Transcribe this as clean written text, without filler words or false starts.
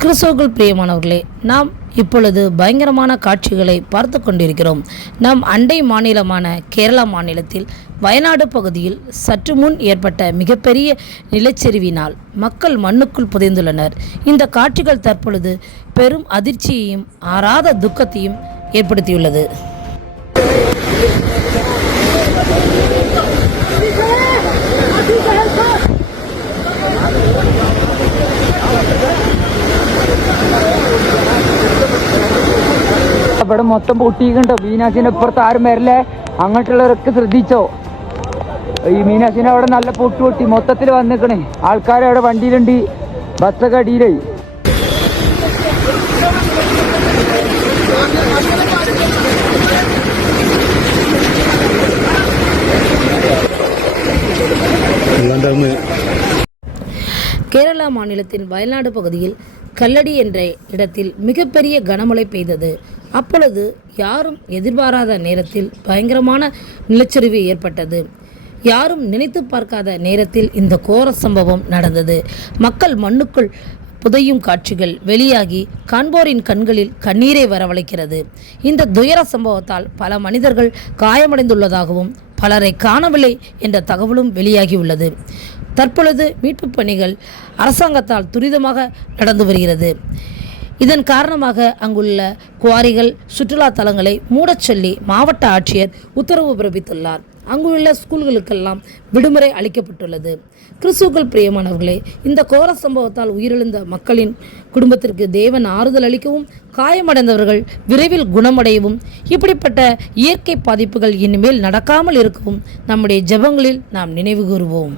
கிறிஸ்துவுக்குள் பிரியமானவர்களே, நாம் இப்பொழுது பயங்கரமான காட்சிகளை பார்த்து கொண்டிருக்கிறோம். நம் அண்டை மாநிலமான கேரளா மாநிலத்தில் வயநாடு பகுதியில் சற்று முன் ஏற்பட்ட மிகப்பெரிய நிலச்சரிவினால் மக்கள் மண்ணுக்குள் புதைந்துள்ளனர். இந்த காட்சிகள் தற்பொழுது பெரும் அதிர்ச்சியையும் ஆறாத துக்கத்தையும் ஏற்படுத்தியுள்ளது. ഇവിടെ മൊത്തം പൊട്ടിക്കണ്ടോ. മീനാശിനെ ഇപ്പുറത്ത് ആരും വരില്ലേ, അങ്ങോട്ടുള്ളവരൊക്കെ ശ്രദ്ധിച്ചോ. ഈ മീനാശിനെ അവിടെ നല്ല പൊട്ടി മൊത്തത്തിൽ വന്നിക്കണേ. ആൾക്കാരവിടെ വണ്ടിയിലുണ്ട്, ബസ്സൊക്കെ അടിയിലായി. கேரளா மாநிலத்தின் வயநாடு பகுதியில் கல்லடி என்ற இடத்தில் மிகப்பெரிய கனமழை பெய்தது. அப்பொழுது யாரும் எதிர்பாராத நேரத்தில் பயங்கரமான நிலச்சரிவு ஏற்பட்டது. யாரும் நினைத்து பார்க்காத நேரத்தில் இந்த கோர சம்பவம் நடந்தது. மக்கள் மண்ணுக்குள் புதையும் காட்சிகள் வெளியாகி காண்போரின் கண்களில் கண்ணீரை வரவழைக்கிறது. இந்த துயர சம்பவத்தால் பல மனிதர்கள் காயமடைந்துள்ளதாகவும் பலரை காணவில்லை என்ற தகவலும் வெளியாகியுள்ளது. தற்பொழுது மீட்பு பணிகள் அரசாங்கத்தால் துரிதமாக நடந்து வருகிறது. இதன் காரணமாக அங்குள்ள குவாரிகள், சுற்றுலா தலங்களை மூடச் சொல்லி மாவட்ட ஆட்சியர் உத்தரவு பிறப்பித்துள்ளார். அங்குள்ள ஸ்கூல்களுக்கெல்லாம் விடுமுறை அளிக்கப்பட்டுள்ளது. கிறிஸ்துவுக்குள் பிரியமானவர்களே, இந்த கோர சம்பவத்தால் உயிரிழந்த மக்களின் குடும்பத்திற்கு தேவன் ஆறுதல் அளிக்கவும், காயமடைந்தவர்கள் விரைவில் குணமடையவும், இப்படிப்பட்ட இயற்கை பாதிப்புகள் இனிமேல் நடக்காமல் இருக்கவும் நம்முடைய ஜெபங்களில் நாம் நினைவு கூறுவோம்.